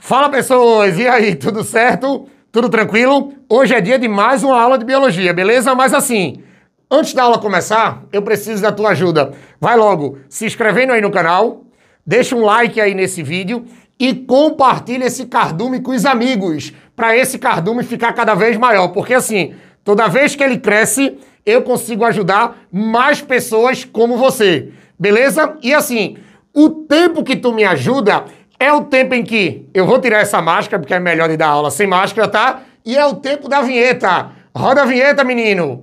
Fala, pessoas! E aí, tudo certo? Tudo tranquilo? Hoje é dia de mais uma aula de biologia, beleza? Mas assim, antes da aula começar, eu preciso da tua ajuda. Vai logo se inscrevendo aí no canal, deixa um like aí nesse vídeo e compartilha esse cardume com os amigos, para esse cardume ficar cada vez maior, porque assim, toda vez que ele cresce, eu consigo ajudar mais pessoas como você, beleza? E assim, o tempo que tu me ajuda é o tempo em que eu vou tirar essa máscara, porque é melhor de dar aula sem máscara, tá? E é o tempo da vinheta. Roda a vinheta, menino!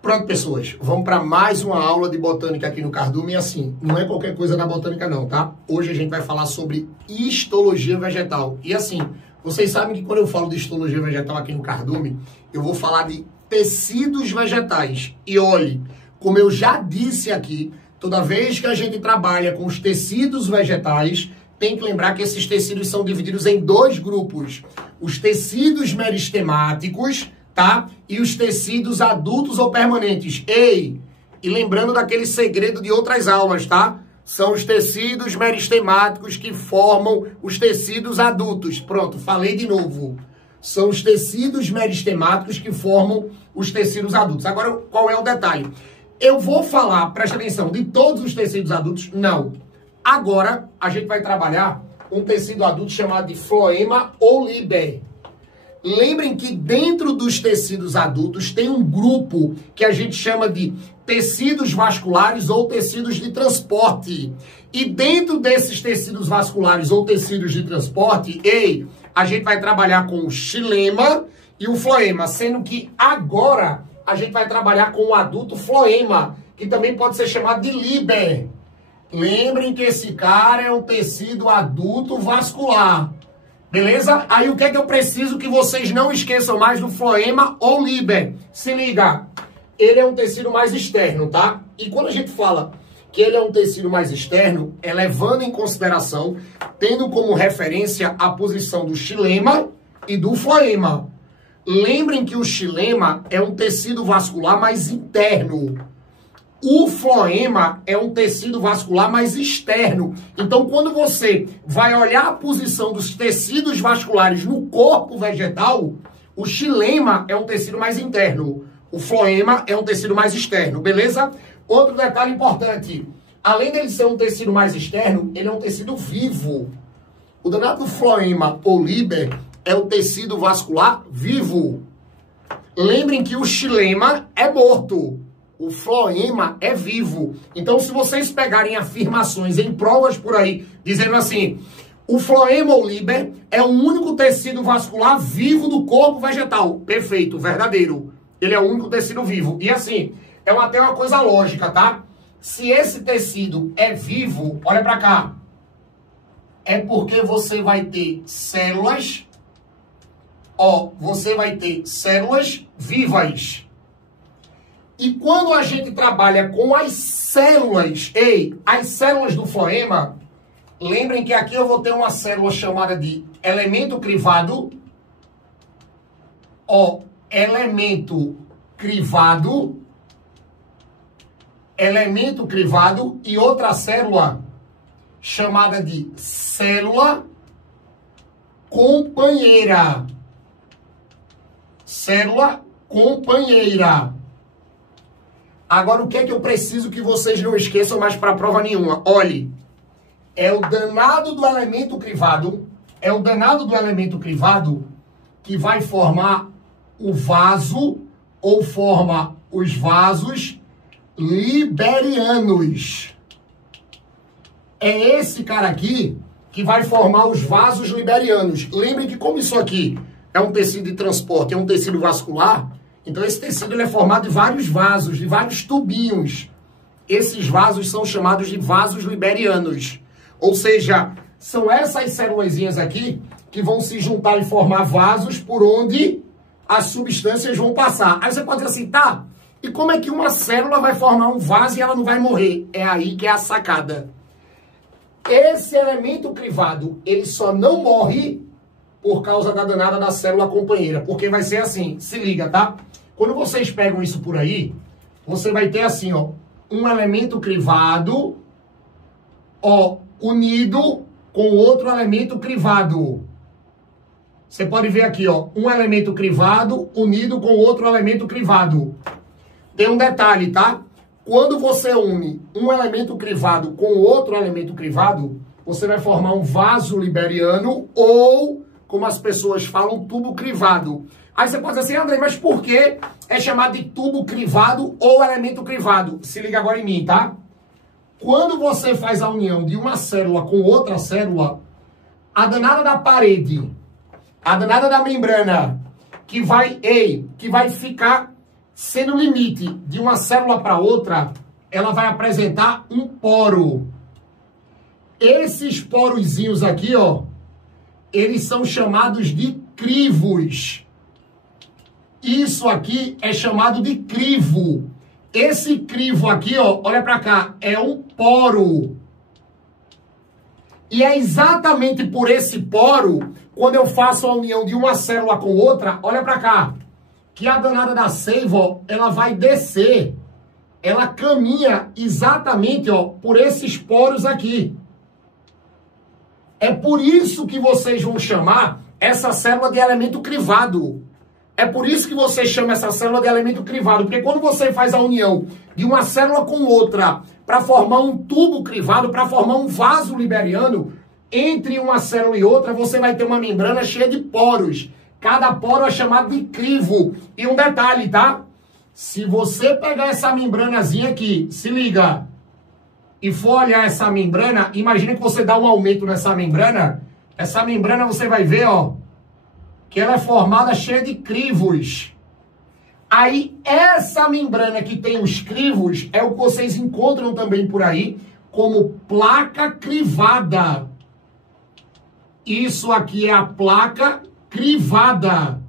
Pronto, pessoas, vamos para mais uma aula de botânica aqui no Cardume. E assim, não é qualquer coisa da botânica não, tá? Hoje a gente vai falar sobre histologia vegetal. E assim, vocês sabem que quando eu falo de histologia vegetal aqui no Cardume, eu vou falar de tecidos vegetais. E olhe, como eu já disse aqui, toda vez que a gente trabalha com os tecidos vegetais, tem que lembrar que esses tecidos são divididos em dois grupos. Os tecidos meristemáticos, tá? E os tecidos adultos ou permanentes. Ei! E lembrando daquele segredo de outras aulas, tá? São os tecidos meristemáticos que formam os tecidos adultos. Pronto, falei de novo. São os tecidos meristemáticos que formam os tecidos adultos. Agora, qual é o detalhe? Eu vou falar, presta atenção, de todos os tecidos adultos? Não. Agora, a gente vai trabalhar um tecido adulto chamado de floema ou líber. Lembrem que dentro dos tecidos adultos tem um grupo que a gente chama de tecidos vasculares ou tecidos de transporte. E dentro desses tecidos vasculares ou tecidos de transporte, a gente vai trabalhar com o xilema e o floema, sendo que agora a gente vai trabalhar com o adulto floema, que também pode ser chamado de líber. Lembrem que esse cara é um tecido adulto vascular. Beleza? Aí o que é que eu preciso que vocês não esqueçam mais do floema ou líber? Se liga, ele é um tecido mais externo, tá? E quando a gente fala que ele é um tecido mais externo, é levando em consideração, tendo como referência a posição do xilema e do floema. Lembrem que o xilema é um tecido vascular mais interno. O floema é um tecido vascular mais externo. Então, quando você vai olhar a posição dos tecidos vasculares no corpo vegetal, o xilema é um tecido mais interno. O floema é um tecido mais externo, beleza? Outro detalhe importante. Além dele ser um tecido mais externo, ele é um tecido vivo. O danado floema ou líber é um tecido vascular vivo. Lembrem que o xilema é morto. O floema é vivo. Então, se vocês pegarem afirmações em provas por aí, dizendo assim, o floema ou líber é o único tecido vascular vivo do corpo vegetal. Perfeito, verdadeiro. Ele é o único tecido vivo. E assim, é até uma coisa lógica, tá? Se esse tecido é vivo, olha pra cá. É porque você vai ter células, você vai ter células vivas. E quando a gente trabalha com as células, as células do floema, lembrem que aqui eu vou ter uma célula chamada de elemento crivado, elemento crivado e outra célula chamada de célula companheira. Célula companheira. Agora, o que é que eu preciso que vocês não esqueçam mais para prova nenhuma? Olhe, é o danado do elemento crivado, que vai formar o vaso, ou forma os vasos liberianos. É esse cara aqui que vai formar os vasos liberianos. Lembrem que como isso aqui é um tecido de transporte, é um tecido vascular, então esse tecido ele é formado de vários vasos, de vários tubinhos. Esses vasos são chamados de vasos liberianos. Ou seja, são essas célulazinhas aqui que vão se juntar e formar vasos por onde as substâncias vão passar. Aí você pode dizer assim, tá, e como é que uma célula vai formar um vaso e ela não vai morrer? É aí que é a sacada. esse elemento crivado, ele só não morre por causa da danada da célula companheira. Porque vai ser assim, se liga, tá? Quando vocês pegam isso por aí, você vai ter assim, ó, um elemento crivado, ó, unido com outro elemento crivado. Você pode ver aqui, ó, um elemento crivado unido com outro elemento crivado. Tem um detalhe, tá? Quando você une um elemento crivado com outro elemento crivado, você vai formar um vaso liberiano ou, como as pessoas falam, tubo crivado. Aí você pode dizer assim, André, mas por que é chamado de tubo crivado ou elemento crivado? Se liga agora em mim, tá? Quando você faz a união de uma célula com outra célula, a danada da parede, a danada da membrana, que vai ficar sendo limite de uma célula para outra, ela vai apresentar um poro. Esses porozinhos aqui, ó, eles são chamados de crivos. Isso aqui é chamado de crivo. Esse crivo aqui, ó, olha para cá, é um poro. E é exatamente por esse poro, quando eu faço a união de uma célula com outra, olha para cá, que a danada da seiva, ó, ela vai descer. Ela caminha exatamente, ó, por esses poros aqui. É por isso que vocês vão chamar essa célula de elemento crivado. É por isso que você chama essa célula de elemento crivado, porque quando você faz a união de uma célula com outra para formar um tubo crivado, para formar um vaso liberiano, entre uma célula e outra, você vai ter uma membrana cheia de poros. Cada poro é chamado de crivo. E um detalhe, tá? Se você pegar essa membranazinha aqui, se liga, e for olhar essa membrana, imagina que você dá um aumento nessa membrana, essa membrana você vai ver, ó, que ela é formada cheia de crivos. Aí, essa membrana que tem os crivos é o que vocês encontram também por aí como placa crivada. Isso aqui é a placa crivada.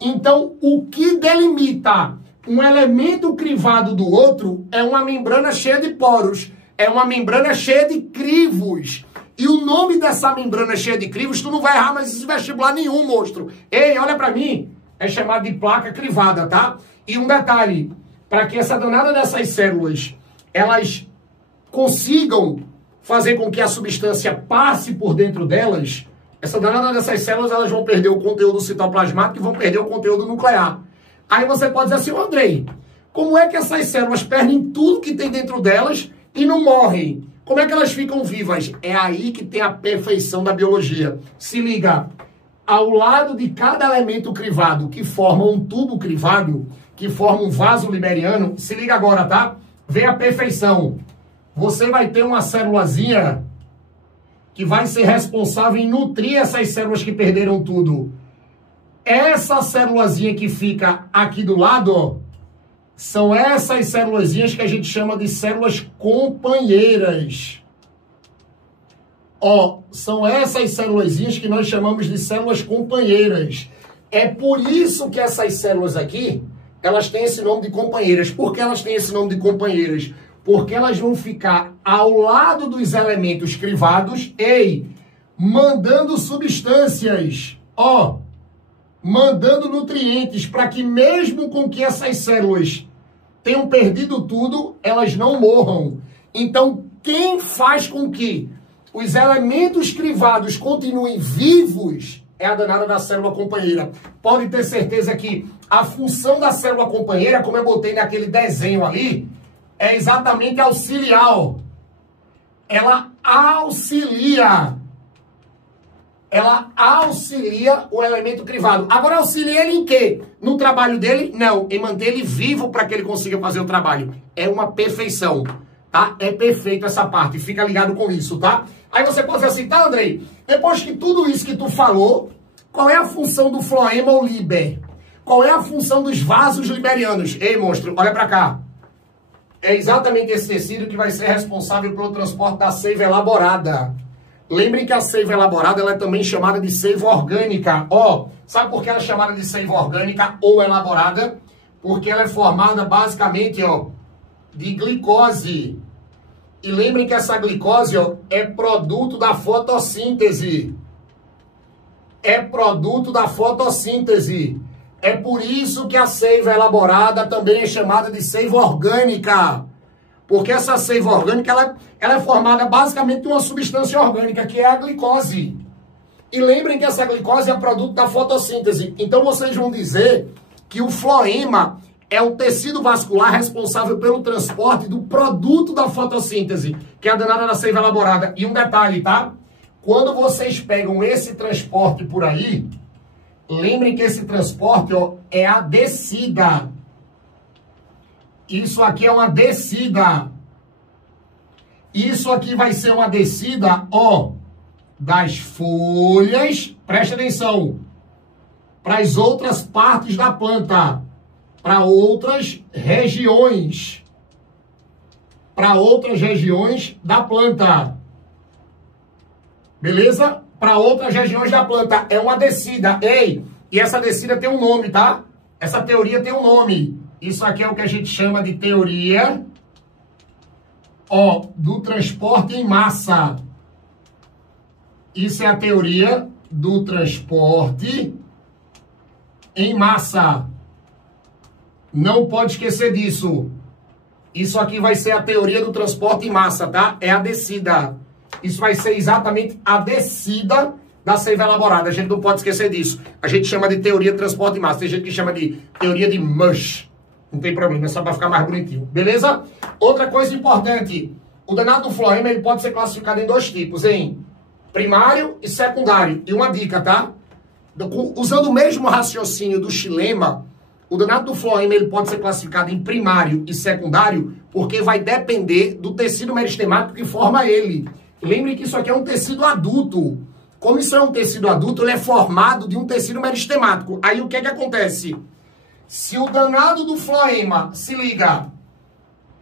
Então, o que delimita um elemento crivado do outro é uma membrana cheia de poros. É uma membrana cheia de crivos. E o nome dessa membrana cheia de crivos, tu não vai errar mais esse vestibular nenhum, monstro. Ei, olha pra mim. É chamado de placa crivada, tá? E um detalhe, para que essa danada dessas células, elas consigam fazer com que a substância passe por dentro delas, essa danada dessas células, elas vão perder o conteúdo citoplasmático e vão perder o conteúdo nuclear. Aí você pode dizer assim, Andrei, como é que essas células perdem tudo que tem dentro delas e não morrem? Como é que elas ficam vivas? É aí que tem a perfeição da biologia. Se liga, ao lado de cada elemento crivado que forma um tubo crivado, que forma um vaso liberiano, se liga agora, tá? Vê a perfeição. Você vai ter uma célulazinha que vai ser responsável em nutrir essas células que perderam tudo. Essa célulazinha que fica aqui do lado, ó, são essas célulazinhas que a gente chama de células companheiras. Ó, são essas célulazinhas que nós chamamos de células companheiras. É por isso que essas células aqui, elas têm esse nome de companheiras. Por que elas têm esse nome de companheiras? Porque elas vão ficar ao lado dos elementos crivados, mandando substâncias, ó, mandando nutrientes, para que mesmo com que essas células tenham perdido tudo, elas não morram. Então, quem faz com que os elementos crivados continuem vivos é a danada da célula companheira. Pode ter certeza que a função da célula companheira, como eu botei naquele desenho ali, é exatamente auxiliar. Ela auxilia o elemento crivado. Agora, auxilia ele em quê? No trabalho dele? Não, em manter ele vivo para que ele consiga fazer o trabalho. É uma perfeição, tá? É perfeito essa parte, fica ligado com isso, tá? Aí você pode dizer assim, tá, Andrei? Depois que tudo isso que tu falou, qual é a função do floema ou liber? Qual é a função dos vasos liberianos? Ei, monstro, olha para cá. É exatamente esse tecido que vai ser responsável pelo transporte da seiva elaborada. Lembrem que a seiva elaborada ela é também chamada de seiva orgânica. Ó, sabe por que ela é chamada de seiva orgânica ou elaborada? Porque ela é formada basicamente, ó, de glicose. E lembrem que essa glicose, ó, é produto da fotossíntese. É produto da fotossíntese. É por isso que a seiva elaborada também é chamada de seiva orgânica. Porque essa seiva orgânica, ela é formada basicamente de uma substância orgânica, que é a glicose. E lembrem que essa glicose é produto da fotossíntese. Então vocês vão dizer que o floema é o tecido vascular responsável pelo transporte do produto da fotossíntese, que é a danada da seiva elaborada. E um detalhe, tá? Quando vocês pegam esse transporte por aí, lembrem que esse transporte, ó, é a descida. Isso aqui é uma descida. Isso aqui vai ser uma descida, ó, das folhas, preste atenção, para as outras partes da planta, para outras regiões. Para outras regiões da planta. Beleza? Para outras regiões da planta. É uma descida. Ei, e essa descida tem um nome, tá? Essa teoria tem um nome. Isso aqui é o que a gente chama de teoria, ó, do transporte em massa. Isso é a teoria do transporte em massa. Não pode esquecer disso. Isso aqui vai ser a teoria do transporte em massa, tá? É a descida. Isso vai ser exatamente a descida da seiva elaborada. A gente não pode esquecer disso. A gente chama de teoria de transporte em massa. Tem gente que chama de teoria de Mush. Não tem problema, é só para ficar mais bonitinho. Beleza? Outra coisa importante. O danado do floema, ele pode ser classificado em dois tipos, em primário e secundário. E uma dica, tá? Usando o mesmo raciocínio do xilema, o danado do floema, ele pode ser classificado em primário e secundário, porque vai depender do tecido meristemático que forma ele. Lembre que isso aqui é um tecido adulto. Como isso é um tecido adulto, ele é formado de um tecido meristemático. Aí o que é que acontece? Se o danado do floema, se liga,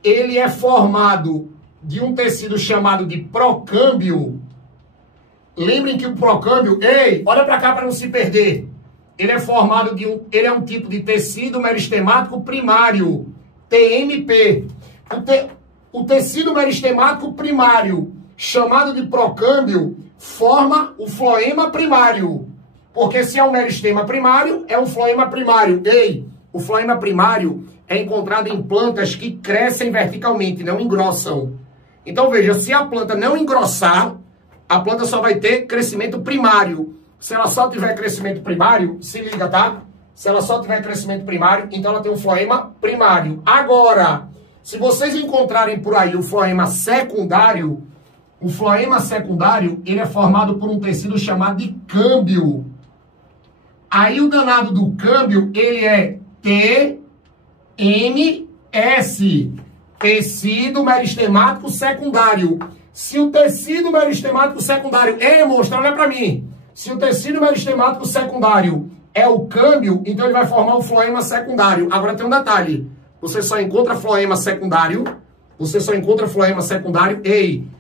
ele é formado de um tecido chamado de procâmbio. Lembrem que o procâmbio, ei, olha para cá para não se perder. Ele é formado de ele é um tipo de tecido meristemático primário, TMP. O tecido meristemático primário, chamado de procâmbio, forma o floema primário. Porque se é um meristema primário, é um floema primário. Ei, o floema primário é encontrado em plantas que crescem verticalmente, não engrossam. Então veja, se a planta não engrossar, a planta só vai ter crescimento primário. Se ela só tiver crescimento primário, se liga, tá? Se ele só tiver crescimento primário, então ela tem um floema primário. Agora, se vocês encontrarem por aí o floema secundário, ele é formado por um tecido chamado de câmbio. Aí o danado do câmbio, ele é TMS, tecido meristemático secundário. Se o tecido meristemático secundário, mostra, olha para mim. Se o tecido meristemático secundário é o câmbio, então ele vai formar um floema secundário. Agora tem um detalhe. Você só encontra floema secundário.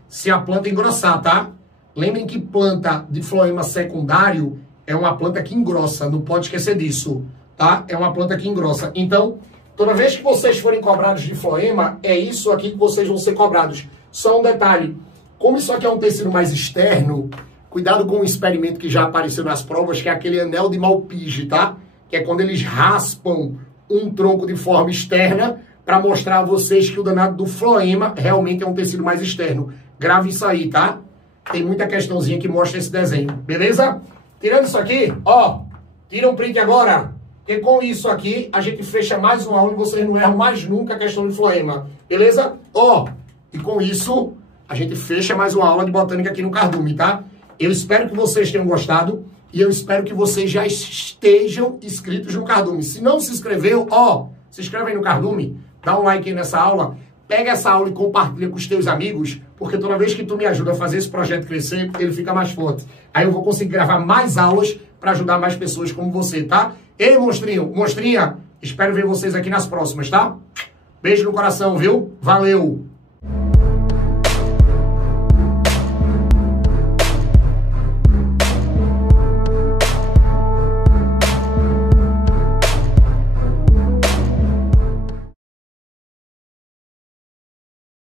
Se a planta engrossar, tá? Lembrem que planta de floema secundário é uma planta que engrossa. Não pode esquecer disso, tá? É uma planta que engrossa. Então, toda vez que vocês forem cobrados de floema, é isso aqui que vocês vão ser cobrados. Só um detalhe. Como isso aqui é um tecido mais externo, cuidado com o experimento que já apareceu nas provas, que é aquele anel de Malpighi, tá? Que é quando eles raspam um tronco de forma externa para mostrar a vocês que o danado do floema realmente é um tecido mais externo. Grave isso aí, tá? Tem muita questãozinha que mostra esse desenho, beleza? Tirando isso aqui, ó, tira um print agora, porque com isso aqui a gente fecha mais uma aula e vocês não erram mais nunca a questão de floema, beleza? Ó, e com isso a gente fecha mais uma aula de botânica aqui no Cardume, tá? Eu espero que vocês tenham gostado e eu espero que vocês já estejam inscritos no Cardume. Se não se inscreveu, ó, se inscreve aí no Cardume, dá um like aí nessa aula, pega essa aula e compartilha com os teus amigos, porque toda vez que tu me ajuda a fazer esse projeto crescer, ele fica mais forte. Aí eu vou conseguir gravar mais aulas para ajudar mais pessoas como você, tá? Ei, monstrinho, monstrinha, espero ver vocês aqui nas próximas, tá? Beijo no coração, viu? Valeu!